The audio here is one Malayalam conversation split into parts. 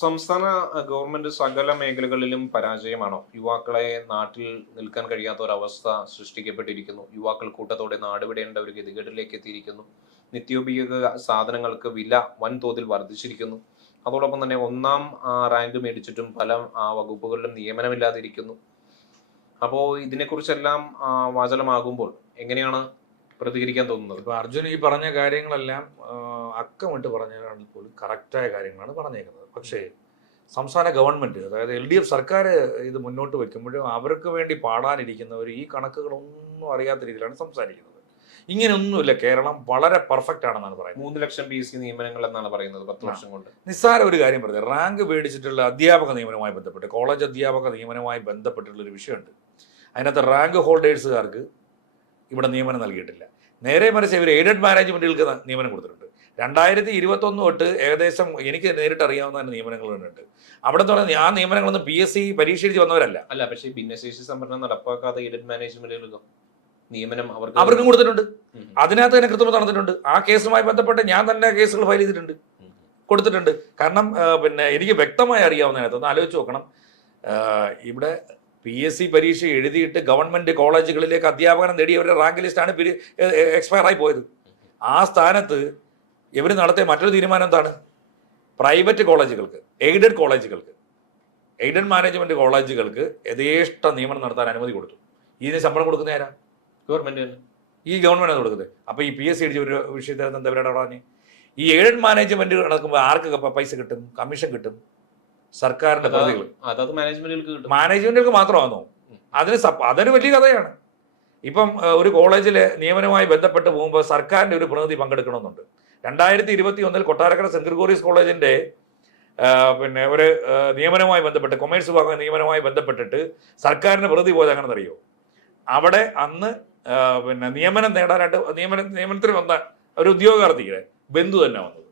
സംസ്ഥാന ഗവൺമെന്റ് സകല മേഖലകളിലും പരാജയമാണോ? യുവാക്കളെ നാട്ടിൽ നിൽക്കാൻ കഴിയാത്ത ഒരവസ്ഥ സൃഷ്ടിക്കപ്പെട്ടിരിക്കുന്നു. യുവാക്കൾ കൂട്ടത്തോടെ നാടുവിടേണ്ട ഒരു ഗതികേടിലേക്ക് എത്തിയിരിക്കുന്നു. നിത്യോപയോഗ സാധനങ്ങൾക്ക് വില വൻതോതിൽ വർദ്ധിച്ചിരിക്കുന്നു. അതോടൊപ്പം തന്നെ ഒന്നാം റാങ്ക് മേടിച്ചിട്ടും പല വകുപ്പുകളിലും നിയമനമില്ലാതിരിക്കുന്നു. അപ്പോൾ ഇതിനെക്കുറിച്ചെല്ലാം വാചാലമാകുമ്പോൾ എങ്ങനെയാണ് പ്രതികരിക്കാൻ തോന്നുന്നത്? ഇപ്പൊ അർജുൻ ഈ പറഞ്ഞ കാര്യങ്ങളെല്ലാം അക്കമിട്ട് പറഞ്ഞാൽ പോലും കറക്റ്റായ കാര്യങ്ങളാണ് പറഞ്ഞേക്കുന്നത്. പക്ഷേ സംസ്ഥാന ഗവൺമെന്റ്, അതായത് LDF സർക്കാർ ഇത് മുന്നോട്ട് വെക്കുമ്പോഴും അവർക്ക് വേണ്ടി പാടാനിരിക്കുന്നവർ ഈ കണക്കുകളൊന്നും അറിയാത്ത രീതിയിലാണ് സംസാരിക്കുന്നത്. ഇങ്ങനെയൊന്നുമില്ല. കേരളം വളരെ പെർഫെക്റ്റ് ആണെന്നാണ് പറയുന്നത്. 3 ലക്ഷം PSC നിയമനങ്ങൾ എന്നാണ് പറയുന്നത് 10 വർഷം കൊണ്ട്. നിസ്സാര ഒരു കാര്യം പറഞ്ഞത്, റാങ്ക് മേടിച്ചിട്ടുള്ള അധ്യാപക നിയമനവുമായി ബന്ധപ്പെട്ട്, കോളേജ് അധ്യാപക നിയമനവുമായി ബന്ധപ്പെട്ടുള്ള ഒരു വിഷയമുണ്ട്. അതിനകത്ത് റാങ്ക് ഹോൾഡേഴ്സുകാർക്ക് ഇവിടെ നിയമനം നൽകിയിട്ടില്ല. നേരെ മറിച്ച് ഇവർ എയ്ഡഡ് മാനേജ്മെന്റുകൾക്ക് നിയമനം കൊടുത്തിട്ടുണ്ട്. 2021 തൊട്ട് ഏകദേശം എനിക്ക് നേരിട്ട് അറിയാവുന്ന നിയമനങ്ങളുണ്ട്. അവിടെ പറഞ്ഞാൽ ആ നിയമനങ്ങളൊന്നും PSC പരീക്ഷ എഴുതി വന്നവരല്ല. അല്ല, പക്ഷേ ഭിന്നശേഷി സംവരണം നടപ്പാക്കാതെ എയ്ഡഡ് മാനേജ്മെന്റുകൾക്കും നിയമനം അവർക്കും കൊടുത്തിട്ടുണ്ട്. അതിനകത്ത് തന്നെ കൃത്രിമം നടന്നിട്ടുണ്ട്. ആ കേസുമായി ബന്ധപ്പെട്ട് ഞാൻ തന്നെ കേസുകൾ ഫയൽ ചെയ്തിട്ടുണ്ട്, കൊടുത്തിട്ടുണ്ട്. കാരണം എനിക്ക് വ്യക്തമായി അറിയാവുന്നതിനകത്ത് ഒന്ന് ആലോചിച്ച് നോക്കണം. ഇവിടെ PSC പരീക്ഷ എഴുതിയിട്ട് ഗവൺമെന്റ് കോളേജുകളിലേക്ക് അധ്യാപനം നേടിയവരുടെ റാങ്ക് ലിസ്റ്റാണ് എക്സ്പയർ ആയി പോയത്. ആ സ്ഥാനത്ത് ഇവർ നടത്തിയ മറ്റൊരു തീരുമാനം എന്താണ്? പ്രൈവറ്റ് കോളേജുകൾക്ക്, എയ്ഡഡ് കോളേജുകൾക്ക്, എയ്ഡഡ് മാനേജ്മെന്റ് കോളേജുകൾക്ക് യഥേഷ്ട നിയമനം നടത്താൻ അനുമതി കൊടുത്തു. ഇതിന് ശമ്പളം കൊടുക്കുന്ന ആരാ? ഗവൺമെന്റ്. ഈ ഗവൺമെന്റ് കൊടുക്കുന്നത്. അപ്പോൾ ഈ PSC എഴുതിയ ഒരു വിഷയത്തിൽ എന്താ അവരുടെ പറഞ്ഞ് ഈ എയ്ഡഡ് മാനേജ്മെന്റ് നടക്കുമ്പോൾ ആർക്ക് പൈസ കിട്ടും? കമ്മീഷൻ കിട്ടും. സർക്കാരിന്റെ പ്രതികൾ മാനേജ്മെന്റുകൾക്ക് മാത്രമാണോ? അതൊരു വലിയ കഥയാണ്. ഇപ്പം ഒരു കോളേജിലെ നിയമനവുമായി ബന്ധപ്പെട്ട് പോകുമ്പോൾ സർക്കാരിന്റെ ഒരു പ്രതിനിധി പങ്കെടുക്കണമെന്നുണ്ട്. 2021 കൊട്ടാരക്കര സെന്റ് ഗ്രിഗോറിയസ് കോളേജിന്റെ ഒരു നിയമനവുമായി ബന്ധപ്പെട്ട്, കൊമേഴ്സ് വിഭാഗം നിയമനവുമായി ബന്ധപ്പെട്ടിട്ട് സർക്കാരിന്റെ പ്രതിനിധി പോയത് അങ്ങനെ അറിയോ? അവിടെ അന്ന് നിയമനം നേടാനായിട്ട് നിയമനത്തിന് വന്ന ഒരു ഉദ്യോഗാർത്ഥിയുടെ ബന്ധു തന്നെ വന്നത്.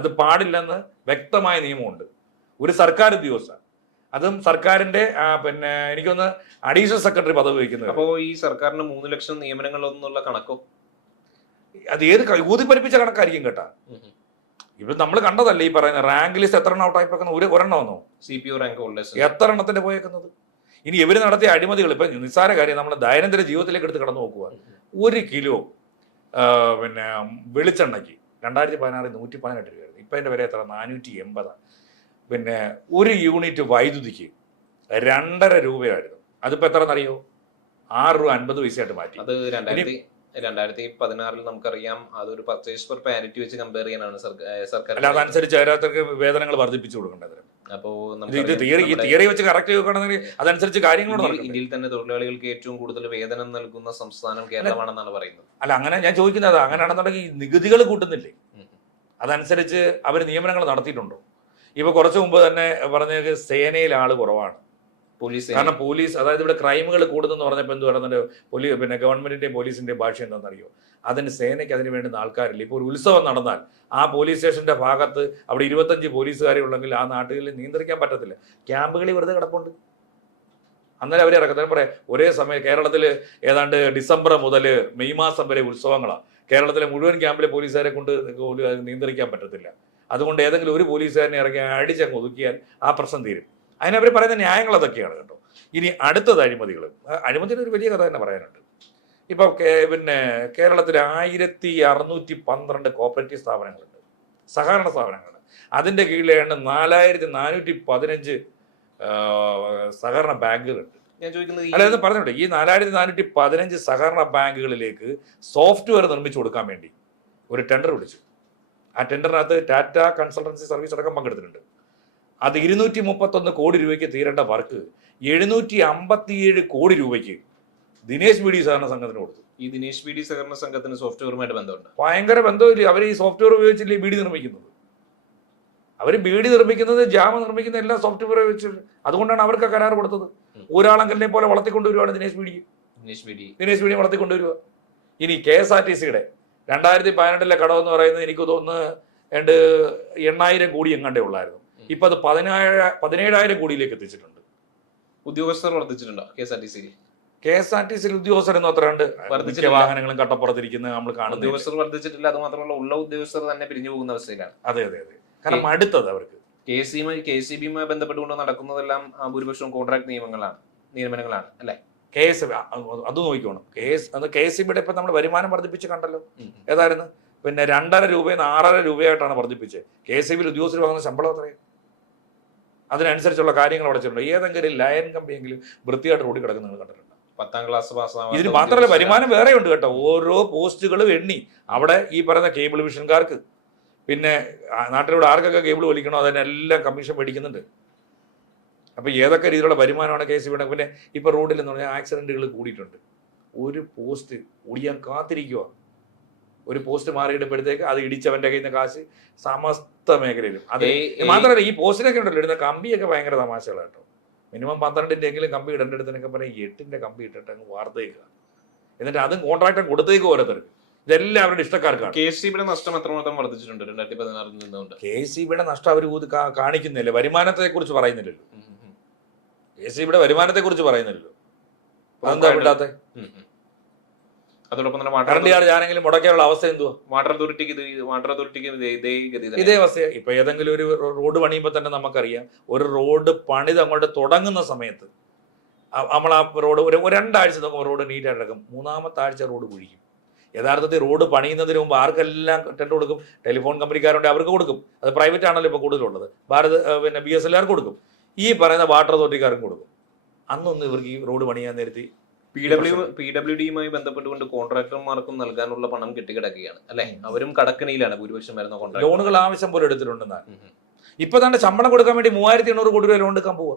അത് പാടില്ലെന്ന് വ്യക്തമായ നിയമമുണ്ട്. ഒരു സർക്കാർ ഉദ്യോഗസ്ഥ, അതും സർക്കാരിന്റെ എനിക്കൊന്ന് അഡീഷണൽ സെക്രട്ടറി പദവി വഹിക്കുന്നത്. അപ്പോൾ ഈ സർക്കാരിന് 3 ലക്ഷം നിയമനങ്ങളൊന്നുള്ള കണക്കോ? അത് ഏത് ഊതിപ്പരിപ്പിച്ച കണക്കായിരിക്കും കേട്ടാ. ഇപ്പൊ നമ്മൾ കണ്ടതല്ലേ ഈ പറയുന്ന റാങ്ക് ലിസ്റ്റ് എത്ര എണ്ണം ഔട്ടായി വെക്കുന്ന ഒരെണ്ണം വന്നോ? CPO റാങ്ക് ഹോൾഡേഴ്സ് എത്ര എണ്ണത്തിന്റെ പോയേക്കുന്നത്? ഇനി ഇവർ നടത്തിയ അഴിമതികൾ ഇപ്പൊ നിസ്സാര കാര്യം നമ്മൾ ദൈനംദിന ജീവിതത്തിലേക്ക് എടുത്ത് കടന്നു നോക്കുക. 1 കിലോ വെളിച്ചെണ്ണയ്ക്ക് 2016 118 രൂപയായിരുന്നു. ഇപ്പൊ അതിന്റെ വില എത്ര? 480. 1 യൂണിറ്റ് വൈദ്യുതിക്ക് 2.5 രൂപയായിരുന്നു. അതിപ്പോ എത്രയെന്നറിയോ? 6 രൂപ 50 പൈസയായിട്ട് മാറ്റി. അത് 2016 നമുക്കറിയാം. അതൊരു പർച്ചേസ് പെർ പാരിറ്റി വെച്ച് കമ്പയർ ചെയ്യാനാണ് സർക്കാർ. അല്ല, അതനുസരിച്ച് അതിനകത്തൊക്കെ വേതനങ്ങൾ വർദ്ധിപ്പിച്ചു കൊടുക്കേണ്ടത്. അപ്പോ തിയറി വെച്ച് കറക്റ്റ് നോക്കുകയാണെങ്കിൽ അതനുസരിച്ച് കാര്യങ്ങളോട് ഇന്ത്യയിൽ തന്നെ തൊഴിലാളികൾക്ക് ഏറ്റവും കൂടുതൽ വേതനം നൽകുന്ന സംസ്ഥാനം കേരളമാണെന്നാണ് പറയുന്നത്. അല്ല, അങ്ങനെ ഞാൻ ചോദിക്കുന്നത് അങ്ങനെയാണെന്നുണ്ടെങ്കിൽ നികുതികൾ കൂട്ടുന്നില്ലേ? അതനുസരിച്ച് അവർ നിയമനങ്ങൾ നടത്തിയിട്ടുണ്ടോ? ഇപ്പൊ കുറച്ചു മുമ്പ് തന്നെ പറഞ്ഞത് സേനയിൽ ആള് കുറവാണ്. കാരണം പോലീസ്, അതായത് ഇവിടെ ക്രൈമുകൾ കൂടുന്നെന്ന് പറഞ്ഞപ്പോൾ എന്ത് പറയുന്നുണ്ട്? ഗവൺമെന്റിന്റെയും പോലീസിന്റെയും ഭാഷ എന്താണെന്നറിയോ? അതിന് സേനയ്ക്ക് അതിന് വേണ്ടുന്ന ആൾക്കാരില്ല. ഇപ്പോൾ ഒരു ഉത്സവം നടന്നാൽ ആ പോലീസ് സ്റ്റേഷന്റെ ഭാഗത്ത് അവിടെ 25 പോലീസുകാരെ ഉള്ളെങ്കിൽ ആ നാട്ടുകളിൽ നിയന്ത്രിക്കാൻ പറ്റത്തില്ല. ക്യാമ്പുകളിൽ വെറുതെ കിടപ്പുണ്ട്. അന്നേരം അവരെ ഇറക്കത്തില്ല. പറയാം, ഒരേ സമയം കേരളത്തിൽ ഏതാണ്ട് ഡിസംബർ മുതൽ മെയ് മാസം വരെ ഉത്സവങ്ങളാണ്. കേരളത്തിലെ മുഴുവൻ ക്യാമ്പിലെ പോലീസുകാരെ കൊണ്ട് നിയന്ത്രിക്കാൻ പറ്റത്തില്ല. അതുകൊണ്ട് ഏതെങ്കിലും ഒരു പോലീസുകാരനെ ഇറക്കി അടിച്ചങ്ങ് ഒതുക്കിയാൽ ആ പ്രശ്നം തീരും. അതിനവർ പറയുന്ന ന്യായങ്ങൾ അതൊക്കെയാണ് കേട്ടോ. ഇനി അടുത്തത് അഴിമതികൾ. അഴിമതിന് ഒരു വലിയ കഥ തന്നെ പറയാനുണ്ട്. ഇപ്പം കേരളത്തിൽ 1612 കോപ്പറേറ്റീവ് സ്ഥാപനങ്ങളുണ്ട്, സഹകരണ സ്ഥാപനങ്ങളുണ്ട്. അതിൻ്റെ കീഴിലാണ് 4415 സഹകരണ ബാങ്കുകളുണ്ട്. ഞാൻ ചോദിക്കുന്നത്, അല്ലാതെ പറഞ്ഞോട്ടെ, ഈ 4415 സഹകരണ ബാങ്കുകളിലേക്ക് സോഫ്റ്റ്വെയർ നിർമ്മിച്ചു കൊടുക്കാൻ വേണ്ടി ഒരു ടെൻഡർ വിളിച്ചു. ആ ടെൻഡറിനകത്ത് ടാറ്റ കൺസൾട്ടൻസി സർവീസ് അടക്കം പങ്കെടുത്തിട്ടുണ്ട്. അത് 231 കോടി രൂപയ്ക്ക് തീരേണ്ട വർക്ക് 757 കോടി രൂപയ്ക്ക് ദിനേശ് ബി ഡി സഹകരണ സംഘത്തിന് കൊടുത്തു. ഈ ദിനേശ് ബി ഡി സഹകരണ സംഘത്തിന് സോഫ്റ്റ്വെയറുമായിട്ട് ബന്ധമുണ്ട്? ഭയങ്കര ബന്ധമില്ല. അവർ ഈ സോഫ്റ്റ്വെയർ ഉപയോഗിച്ചില്ലേ ബീഡി നിർമ്മിക്കുന്നത്. അവർ ബീഡി നിർമ്മിക്കുന്നത്, ജാമ നിർമ്മിക്കുന്ന എല്ലാ സോഫ്റ്റ്വെയർ ഉപയോഗിച്ച്. അതുകൊണ്ടാണ് അവർക്ക് കരാർ കൊടുത്തത്. ഒരാളെങ്കിലിനെ പോലെ വളർത്തിക്കൊണ്ടുവരുവാണ് ദിനേശ് ബിഡി വളർത്തിക്കൊണ്ടുവരിക. ഇനി KSRTCയുടെ 2018 കടമെന്ന് പറയുന്നത് എനിക്ക് തോന്നുന്നു 8,000 കോടി എങ്ങാണ്ടേ ഉള്ളായിരുന്നു. ഇപ്പൊ അത് 17,000 കോടിയിലേക്ക് എത്തിച്ചിട്ടുണ്ട്. ഉദ്യോഗസ്ഥർ വർദ്ധിച്ചിട്ടുണ്ടോ KSRTCയിൽ? ഉദ്യോഗസ്ഥരൊന്നും അത്ര ഉണ്ട്. വാഹനങ്ങളും കട്ടപ്പുറത്തിരിക്കുന്നത് നമ്മൾ കാണുന്നു. ഉദ്യോഗസ്ഥർ വർദ്ധിച്ചിട്ടില്ല. അത് മാത്രമല്ല, ഉള്ള ഉദ്യോഗസ്ഥർ തന്നെ പിരിഞ്ഞു പോകുന്ന അവസ്ഥയിലാണ്. അതെ. കാരണം അടുത്തത് അവർക്ക് KCB-യുമായി ബന്ധപ്പെട്ടുകൊണ്ട് നടക്കുന്നതെല്ലാം ഭൂരിപക്ഷവും കോൺട്രാക്ട് നിയമനങ്ങളാണ് അല്ലെ? KS അത് നോക്കിക്കോണം. KSB ഇപ്പൊ നമ്മൾ വരുമാനം വർദ്ധിപ്പിച്ച് കണ്ടല്ലോ. ഏതായിരുന്നു? പിന്നെ 2.5 രൂപയിൽ നിന്ന് 6.5 രൂപയായിട്ടാണ് വർദ്ധിപ്പിച്ചത്. KSB ഉദ്യോഗസ്ഥർ വാങ്ങുന്ന ശമ്പളം എത്രയാണ്? അതിനനുസരിച്ചുള്ള കാര്യങ്ങൾ അവിടെ ചെയ്യുന്നുണ്ട്. ഏതെങ്കിലും ഒരു ലയൻ കമ്പിയെങ്കിലും വൃത്തിയായിട്ട് റോഡിൽ കിടക്കുന്ന നിങ്ങൾ കണ്ടിട്ടുണ്ട്? 10ാം ക്ലാസ് പാസ്സാവാൻ ഇതിന് മാത്രമല്ല വരുമാനം വേറെ ഉണ്ട് കേട്ടോ. ഓരോ പോസ്റ്റുകളും എണ്ണി അവിടെ ഈ പറയുന്ന കേബിൾ വിഷൻകാർക്ക്, പിന്നെ നാട്ടിലൂടെ ആർക്കൊക്കെ കേബിൾ വലിക്കണോ അതിനെല്ലാം കമ്മീഷൻ മേടിക്കുന്നുണ്ട്. അപ്പൊ ഏതൊക്കെ രീതിയിലുള്ള വരുമാനമാണ് KSB. പിന്നെ ഇപ്പൊ റോഡിൽ എന്ന് പറഞ്ഞാൽ ആക്സിഡന്റുകൾ കൂടിയിട്ടുണ്ട്. ഒരു പോസ്റ്റ് ഒടിയാൻ കാത്തിരിക്കുക. ഒരു പോസ്റ്റ് മാറിയിടുമ്പോഴത്തേക്ക് അത് ഇടിച്ചവന്റെ കയ്യിൽ നിന്ന് കാശ് സമസ്ത മേഖലയിലും. അത് മാത്രമല്ല ഈ പോസ്റ്റിനൊക്കെ ഉണ്ടല്ലോ ഇടുന്ന കമ്പിയൊക്കെ ഭയങ്കര തമാശകളാണ് കേട്ടോ. മിനിമം 12ന്റെ എങ്കിലും കമ്പി ഇടേണ്ടടുത്തിനൊക്കെ പറയും 8ന്റെ കമ്പി ഇട്ടിട്ട് അങ്ങ് വാർത്തേക്കുക. എന്നിട്ട് അതും കോൺട്രാക്ട് കൊടുത്തേക്ക് ഓരോരുത്തർക്ക്. ഇതെല്ലാം അവരുടെ ഇഷ്ടക്കാർക്കാണ്. KSB-യുടെ നഷ്ടം എത്രമാത്രം വർദ്ധിച്ചിട്ടുണ്ട് 2016 നിന്നുകൊണ്ട്? KSB-യുടെ നഷ്ടം അവർ കാണിക്കുന്നില്ല. വരുമാനത്തെ കുറിച്ച് പറയുന്നില്ലല്ലോ. KSB-യുടെ വരുമാനത്തെ കുറിച്ച് പറയുന്നില്ലല്ലോ. അതെന്താ വിടാത്തെ? അതോടൊപ്പം തന്നെ കറണ്ട് ചാർജ് ആരെങ്കിലും മുടക്കാനുള്ള അവസ്ഥ എന്തുവാ? വാട്ടർ അതോറിറ്റിക്ക് ഇതേ അവസ്ഥ. ഇപ്പൊ ഏതെങ്കിലും ഒരു റോഡ് പണിയുമ്പോൾ തന്നെ നമുക്കറിയാം, ഒരു റോഡ് പണിത് അങ്ങോട്ട് തുടങ്ങുന്ന സമയത്ത് നമ്മൾ ആ റോഡ് ഒരു 2 ആഴ്ച നോക്കുമ്പോൾ റോഡ് നീറ്റായിട്ട് കിടക്കും. 3ാമത്തെ ആഴ്ച റോഡ് കുഴിക്കും. യഥാർത്ഥത്തിൽ റോഡ് പണിയുന്നതിന് മുമ്പ് ആർക്കെല്ലാം ടെൻഡർ കൊടുക്കും? ടെലിഫോൺ കമ്പനിക്കാരുണ്ട്, അവർക്ക് കൊടുക്കും. അത് പ്രൈവറ്റ് ആണല്ലോ ഇപ്പോൾ കൂടുതലുള്ളത്. പിന്നെ BSNL കൊടുക്കും. ഈ പറയുന്ന വാട്ടർ അതോറിറ്റിക്കാർക്കും കൊടുക്കും. അന്നൊന്നും ഇവർക്ക് ഈ റോഡ് പണിയാൻ നേരത്തി PWD-യുമായി ബന്ധപ്പെട്ടുകൊണ്ട് കോൺട്രാക്ടർമാർക്കും നൽകാനുള്ള പണം കെട്ടിക്കിടക്കുകയാണ് അല്ലെ? അവരും കടക്കണിയിലാണ് ഭൂരിപക്ഷം വരുന്ന കോൺട്രാക്ട്. ലോണുകൾ ആവശ്യം പോലെ എടുത്തിട്ടുണ്ടെന്നാണ്. ഇപ്പൊ തന്നെ ശമ്പളം കൊടുക്കാൻ വേണ്ടി 3800 കോടി രൂപ ലോൺ എടുക്കാൻ പോവുക.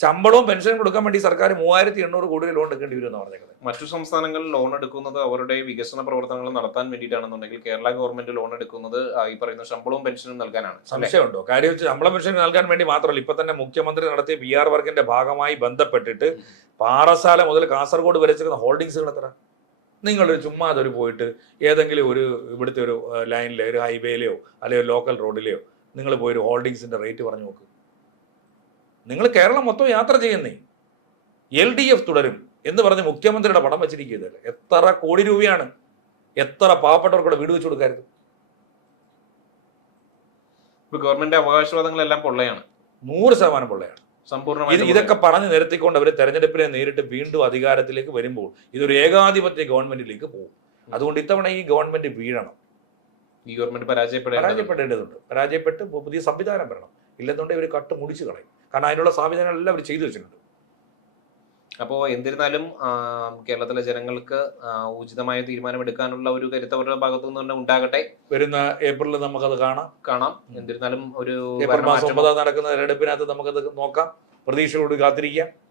ശമ്പളവും പെൻഷനും കൊടുക്കാൻ വേണ്ടി സർക്കാർ 3800 കോടി രൂപ ലോൺ എടുക്കേണ്ടി വരും എന്ന് പറഞ്ഞേക്കുന്നത്. മറ്റു സംസ്ഥാനങ്ങളിൽ ലോൺ എടുക്കുന്നത് അവരുടെ വികസന പ്രവർത്തനങ്ങൾ നടത്താൻ വേണ്ടിയിട്ടാണെന്നുണ്ടെങ്കിൽ കേരള ഗവൺമെന്റ് ലോൺ എടുക്കുന്നത് ഈ പറയുന്ന ശമ്പളവും പെൻഷനും നൽകാനാണ്. സംശയമുണ്ടോ? കാര്യം വെച്ച് ശമ്പളം പെൻഷൻ നൽകാൻ വേണ്ടി മാത്രമല്ല, ഇപ്പൊ തന്നെ മുഖ്യമന്ത്രി നടത്തിയ PR വർക്കിന്റെ ഭാഗമായി ബന്ധപ്പെട്ടിട്ട് പാറശാല മുതൽ കാസർഗോഡ് വരച്ചിരുന്ന ഹോൾഡിങ്സുകൾ എത്ര? നിങ്ങളൊരു ചുമ്മാ അതൊരു പോയിട്ട് ഏതെങ്കിലും ഒരു ഇവിടുത്തെ ഒരു ലൈനിലെ ഒരു ഹൈവേയിലെയോ അല്ലെങ്കിൽ ലോക്കൽ റോഡിലെയോ നിങ്ങൾ പോയൊരു ഹോൾഡിങ്സിന്റെ റേറ്റ് പറഞ്ഞു നോക്ക്. നിങ്ങൾ കേരളം മൊത്തം യാത്ര ചെയ്യുന്നേ. LDF തുടരും എന്ന് പറഞ്ഞ് മുഖ്യമന്ത്രിയുടെ പടം വെച്ചിരിക്കുകയല്ലേ. എത്ര കോടി രൂപയാണ് എത്ര പാവപ്പെട്ടവർക്കൂടെ വീട് വെച്ച് കൊടുക്കായിരുന്നു? ഇപ്പൊ ഗവൺമെന്റ് അവകാശവാദങ്ങളെല്ലാം പൊള്ളയാണ്, 100% പൊള്ളയാണ്. സമ്പൂർണ്ണമായി. ഇതൊക്കെ പറഞ്ഞു നിരത്തിക്കൊണ്ട് അവർ തെരഞ്ഞെടുപ്പിനെ നേരിട്ട് വീണ്ടും അധികാരത്തിലേക്ക് വരുമ്പോൾ ഇതൊരു ഏകാധിപത്യ ഗവൺമെന്റിലേക്ക് പോകും. അതുകൊണ്ട് ഇത്തവണ ഈ ഗവൺമെന്റ് വീഴണം. ഈ ഗവൺമെന്റ് പരാജയപ്പെടേണ്ടതുണ്ട്. പരാജയപ്പെട്ട് പുതിയ സംവിധാനം വരണം. ഇല്ലെന്നുണ്ടെങ്കിൽ ഇവർ കട്ട് മുടിച്ചു കളയും. കാരണം അതിനുള്ള സംവിധാനങ്ങളെല്ലാം അവർ ചെയ്തു വെച്ചിട്ടുണ്ട്. അപ്പോൾ എന്നിരുന്നാലും കേരളത്തിലെ ജനങ്ങൾക്ക് ഉചിതമായ തീരുമാനമെടുക്കാനുള്ള ഒരു കരുത്ത് അവരുടെ ഭാഗത്തു നിന്ന് തന്നെ ഉണ്ടാകട്ടെ. വരുന്ന ഏപ്രിലിൽ നമുക്കത് കാണാം. എന്നിരുന്നാലും ഒരു ഏപ്രിൽ മാസം 9 നടക്കുന്ന തെരഞ്ഞെടുപ്പിനകത്ത് നമുക്കത് നോക്കാം. പ്രതീക്ഷയോട് കാത്തിരിക്കാം.